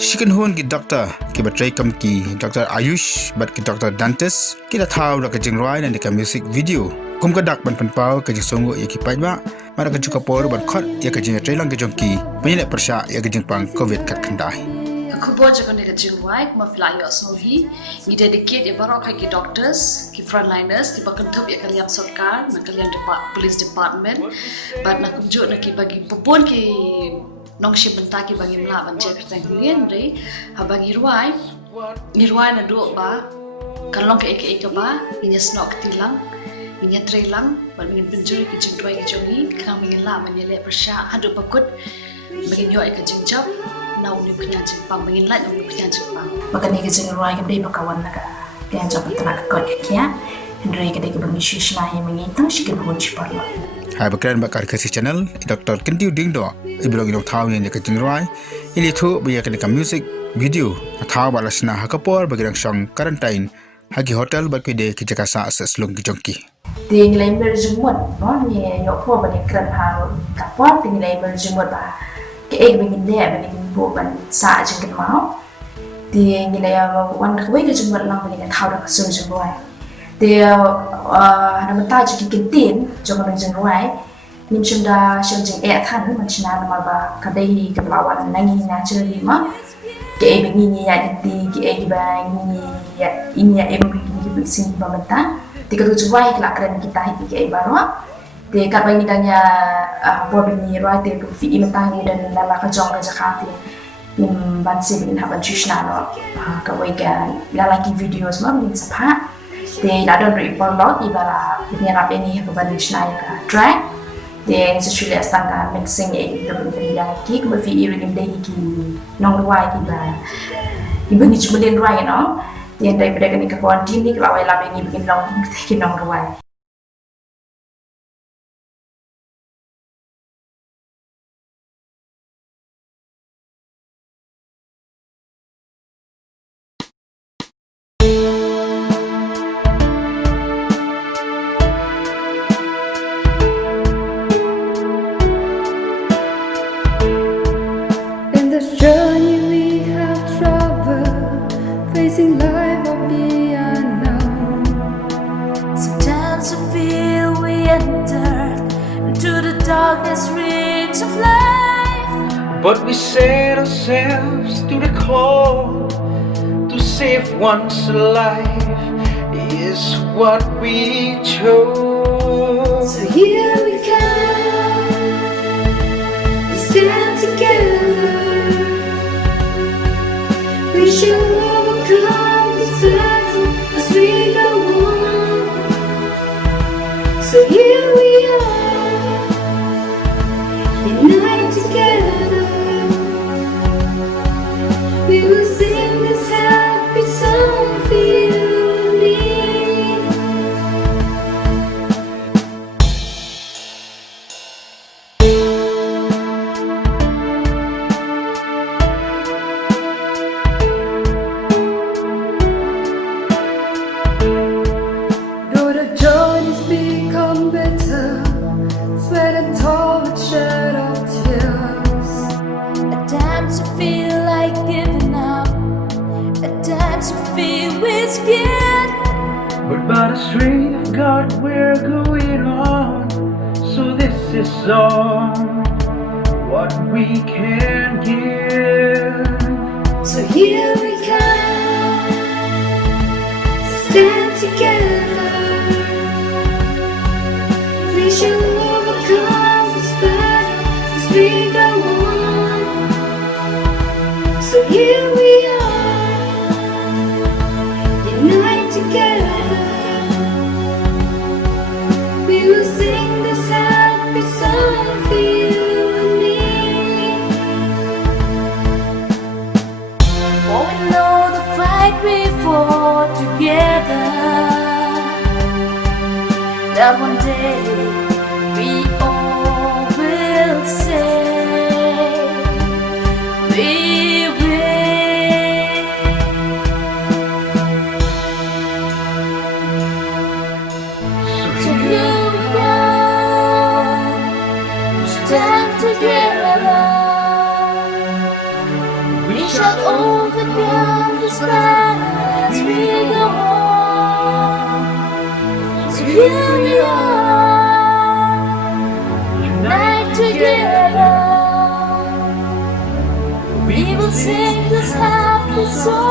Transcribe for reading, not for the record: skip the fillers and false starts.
Shikan hon ki doctor ki batray kam ki Dr. Ayush bat ki Dr. Dantes ki da thaw ra ka jing Rwai na ka music video kum ka dak ban pan pau ka jing songo ya ki pajba mara ka juka por ban khot ya ka jing Tariang ka jong ki panyale persha ya ka jing pang covid kat khandai Kubo jago nega Rwai kuma fly osnohi ni dedicate ya barok ki doctors ki frontliners ki bakan thup ya kaliang sarkar na kaliang police department but na kumjo na ki bagi popon ki nong shi benta ki bagi mla ban je kertang hulien re ha bagi Rwai na do ba kalong ke ek ba inya snok tilang inya trelang ban min penjuri ki jing Rwai ki jongi kang min la man yele persha hadu pakut bagi yo ek jing job na uni kanya jing pang bagi la uni kanya jing pang makan ni ke jing Rwai ke dei bakawan na ka kaya job trak ko kya Hendra ke dei ke ban mishish la ye mengi tang shikin hon chi parlo hai bakran bakar kasi channel Dr. Kyntiewlang Diengdoh iblog ilok thaw ni ka jing Rwai ili thu biya ka music video thaw balasna hakapor bagirang Shong quarantine hagi hotel bakide ki jakasa asas lung ki jongki ting lai berjumut no ni yo po ban kran ha kapwa ting lai berjumut ba ke ek begin de begin bo ban sa jing kan mau ting lai wan ka wei ke jumut lang begin thaw da so jing Rwai de na mata ji ki tin jong ban jing Rwai nim chunda shang jing e than man china ma ba ka dei ka lawan nangi na cheri ma ke begin ni ya di ke ek ba ni ya inya em begin sin ba mata tiga tujuh Rwai kelak keren kita hidup ke Ibansara de Katba ini tanya problem ni Rwai de fi imetang dan lala ka jong ka Jakarta nim bansi bin haban chushna no ka wai ka lala ki videos ma bin sapha de la don report log ibara ni rap ini ka ban chushna ka track de sesuai astanga mixing e de bin ya ki ka fi irin de ki nong Rwai ki ba ibani chumlen Rwai no yang daripada kami ke kuantin ni kalau awal ini bikin long Rwai. In this journey we have traveled, facing life of the unknown. Sometimes we feel we entered into the darkness reach of life. But we set ourselves to the call to save one's life is what we chose. So here we come, we stand together. We shall overcome this battle as we go on. So here we are, unite together. We will sing this happy song for you and me. Though the journeys become bitter, sweat and toil and shed our tears. At times you feel like giving up. At times you feel we're scared. But by the strength of God we're going on. So this is all what we can give. So here we come, stand together. We shall overcome this battle as we go on. So here we are, unite together. We will sing this happy song for you and me. For we know the fight we fought together, that one day we all will say we win. So here we are, stand together. We shall shall overcome despair as we go on. So here we are, unite together. We will sing this happy song.